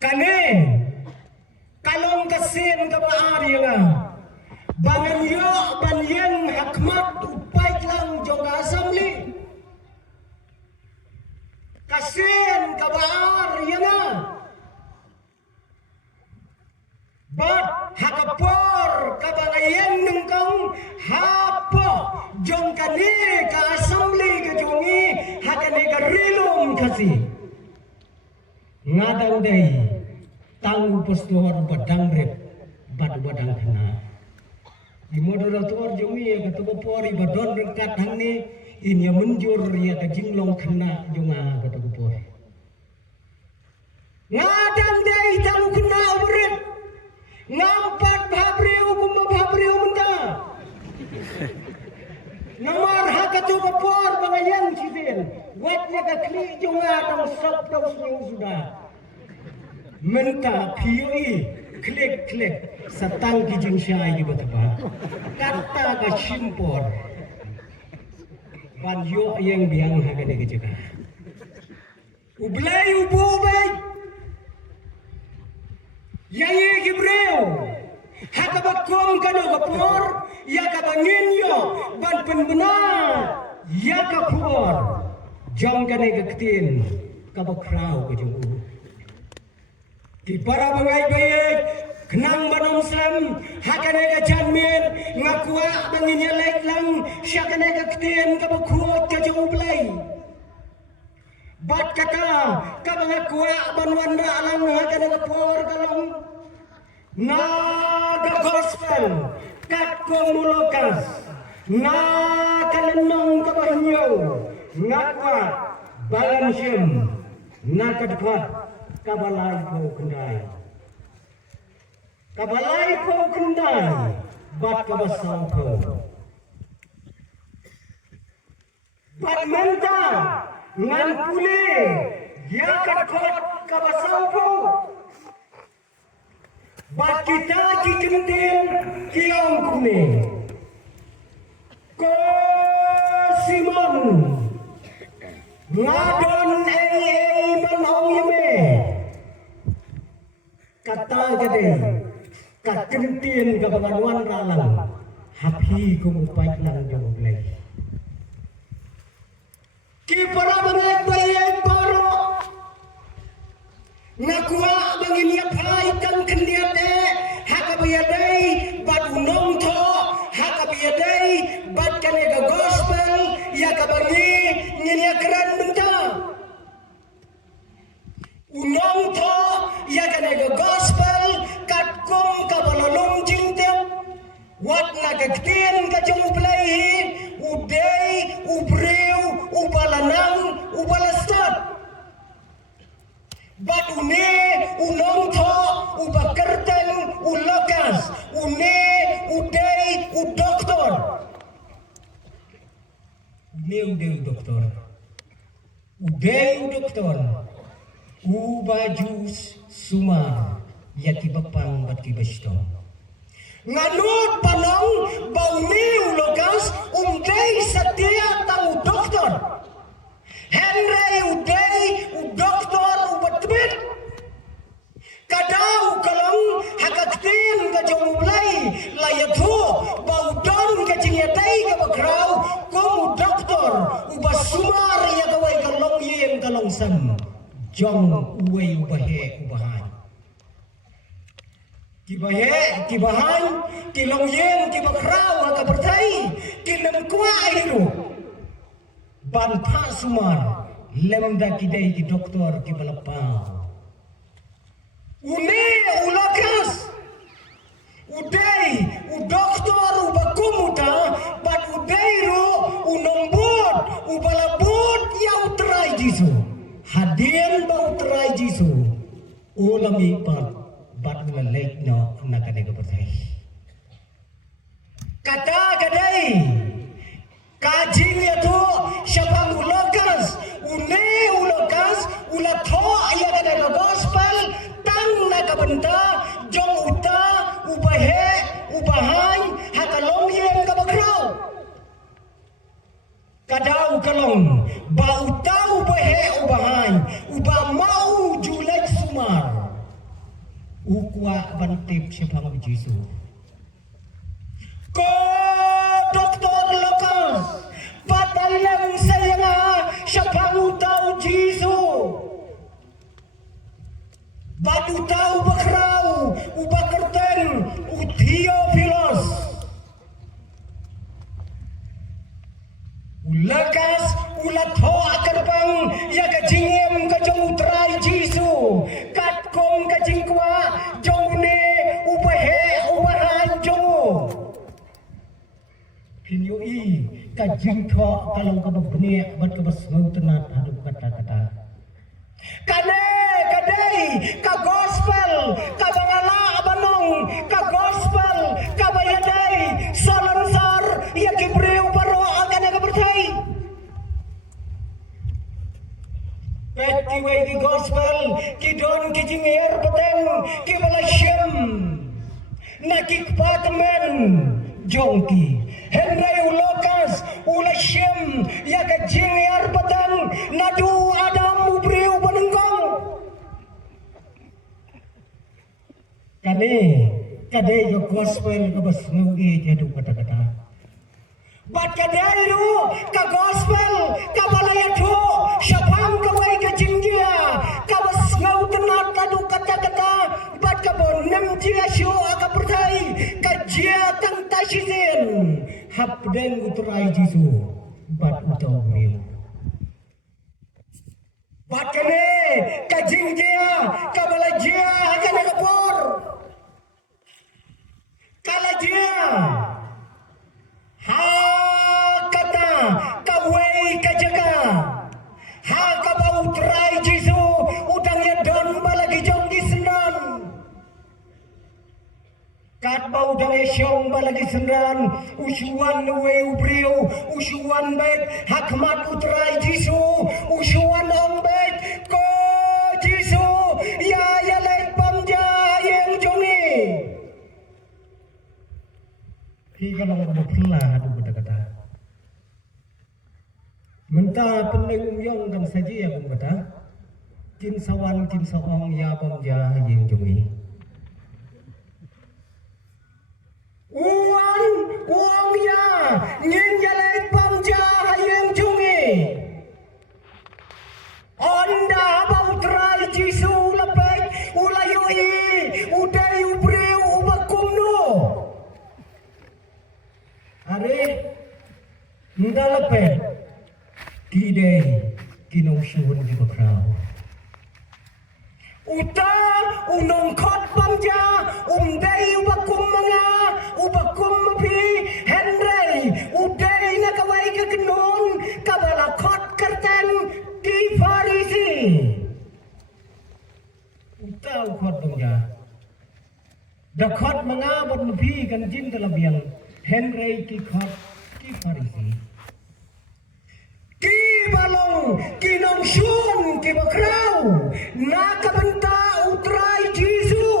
Kane kalong kasin ka baari nga bangan yo banyen hakmat upay lang jong assembly kasin ka baari nga bat hakapor kabangayen ng kang hapo jong kani ka assembly ka jongi hakani ka rilom kasi ngadang day tang postor badang rep badang kana di moderator jongi ya ketua pori badon rekat hangni ini menjur ya ka jinglong kana jonga ketua pori ngadang day tang kana urit ngampat babriu kuma babriu menta namar hakatu kapor bangayan kitin wat ya ka kli jonga tang sop tang sudah menta POE klik satang kijing syai di bataba kata ka simpor ban yo yang biang hagane ke jaga ublay ubay yaye gibreo hakabakom kano kapor ya kabanginyo ban penbenar ya kapor jam kane ketin kabakrau ke jengku di para bangai baik kenang banom Islam hakane ka janmin ngakua banginya lek lang syakane ka ketin ka bakhuot ka jublay bat kata ka bangakua banwan na alang hakane ka por kalong na the gospel kat komulukas na kalenong ka bahnyo ngakua balansyem na kadpat kabalay ko kendai bat kabasaw ko bat menta ngan puli ya kadkot kabasaw ko bat kita kikentin kiyong kuni ko Simon ngadon manong yame kata gede kakentien kabanganuan ralang hapi kumupait lang joglay ki para bangat bayay paro ngakua bangin yapai kang kendiate hakabayadai bat unong to hakabayadai bat kanega gospel ya kabangi nyenyakran benta unong to ya kanega gospel katkum kabalolong jingtem wat nagagtin ka jumblay uday ubreu ubalanang ubalastat bat une unong to ubakerten ulokas une uday udoktor uday udoktor ubajus sumar yati bapang bati besto nganut panong bauni ulokas umday setia tang doktor Henry uday udoktor ubatbit kadau kalong hakaktin ka jomulay layatho baudon ka jingyatay ka bakraw kum doktor ubasumar ya kaway kalong yem kalong sam jong uway ubahe ubahan kibahan kilong yen kibakraw kabartay kinamkwa iro banpa sumar lemda kiday ki doktor kibalapaw une ulakas uday udoktor ubakumuta bat udayro unombot ubalabot yaw try jisu hadien bau try jisu ulami pat bat lalek no nakanega pertai kata kadai kajinya tu syabang ulokas une ulokas ulatho aya kadega gospel tang nakabenta jong uta ubahe ubahan hakalong yen kabakraw kadau kalong ba uta ubahe ubahan uba mau julek sumar ukwa bantip siya pang Jisu. Ko Dr. Lucas, patay lang saya nga siya pang utaw Jisu. Batu tahu bakrau, ubakerten, Theophilus. Ulakas, ulatho akarpang, ya kajingem kajong utray Jisu. Katkom kajingkwa, jong ne, ubahe, ubahan jong. Kinyoi, kajingtho, kalau kababne, bat kabas ngautanat, hadap kata-kata. Ka gospel, ka bangala abanong, ka gospel, ka bayaday, solansar, ya kibreu paro agan aga bertay. Petiway ki gospel, ki don ki jinger peteng, ki balasyem, nakikpatmen, jongki. Henry ulokas, ulasyem, ya ka jinger peteng, nadu adam ubreu panengkong. Kade yo gospel ka bas ngugi jadu kata-kata. Bat kade lu ka gospel ka balaya tu syapang ka wai ka jinjia ka bas ngau tenat kadu kata-kata bat ka bonem jia syu aga pertai ka jia tang tasizin hap den uturai Jisu bat utau riu. Bat kade ka jinjia ka balajia aga nakapor. Kala dia ha kata kawai kajaga ha kabau trai Jisu udangnya don balagi jong di sendan kat bau udangnya syong balagi sendan usuan we ubriu usuan baik hakmat utrai Jisu usuan ong baik ko Jisu ya lek pamja yang jongi. Hingga lang berpelah adu kata-kata. Mentah peneng umyong dan saji aku kata. Kin sawan kin saong ya pamja yang jungi. Uang ya nyen jalek pamja yang jungi. Onda bau trai Jisu lepek ulayoi udai ubreu ubakumno. Are ndalape kidei kinong syuhun di bakrau uta unong kot pamja umdei ubakum mga ubakum mapi Henry udei nakawai ka kenon kabala kot kerten di Farisi uta ukot pamja dakot mga bot mapi kan jin talabiang Henry ki khot ki Farisi ki balong ki nong syun ki bakrau na kabenta utrai Jisu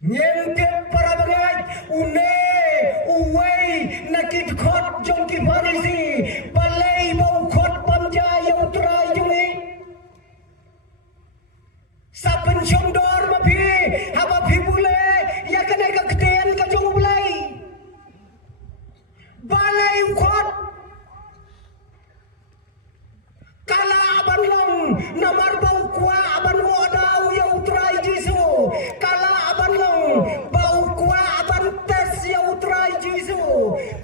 nyente para bagay une uway nakit khot jong ki Farisi balay bau khot pamja yang utrai jungi sa pensyondor mapi haba bule ya kena ka keten ka jong bulai balai ukot kala aban long namar bau kwa aban wadau ya utrai Jisu kala aban long bau kwa aban tes ya utrai Jisu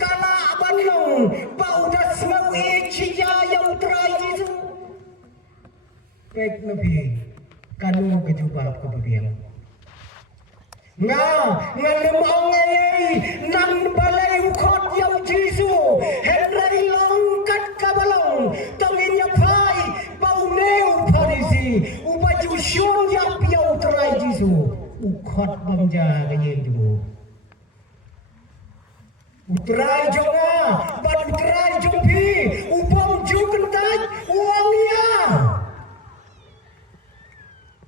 kala aban long bau das mau ichia ya utrai Jisu pek nabi kanu kejubah kebabiang nga lemong ay nang balay ukot yaw Jisu Henry longkat kabalong tangin niya pay pauneo Farisi ubaju syun yap yaw teray Jisu ukot bangja ganyan dulu utray jonga bat utray jompi upong jukentaj uang ya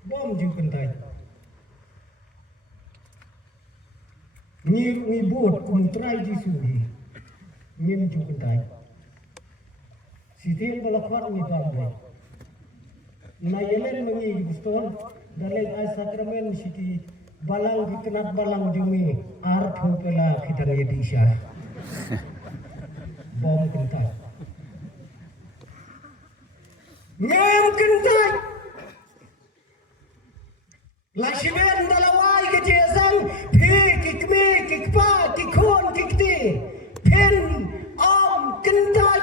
bom jukentaj ngibot kumutray Jisu ngim jukentaj sitin balakwan ni bangay Na yelen mengi biston dalai ai sakramen siki balang kenat balang jumi ar phopela khitang ye disha bom kentai ngem kentai la shiben dalawai ke jesang phi kikme kikpa kikhon kikti pen om kentai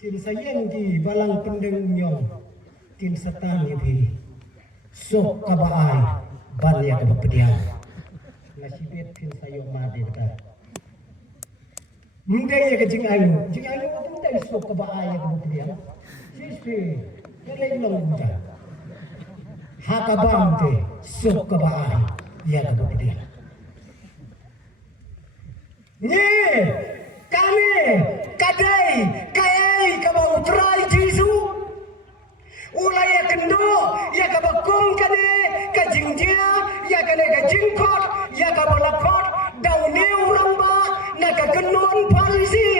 tin sayang di balang pendeng nyong tin setan ye phi sok kabaai ban ya kebapedian nasibet tin sayo made ta munde ya ke jing ayu tu munde sok kabaai ya kebapedian sisi kelai long ta hakabam te sok kabaai ya kebapedian ni kami kadai kayai kabau trai jisu ulai ya kendo ya kabakung kane kajingjia ya kane kajingkot ya kabalakot dauneu ramba na kakenon polisi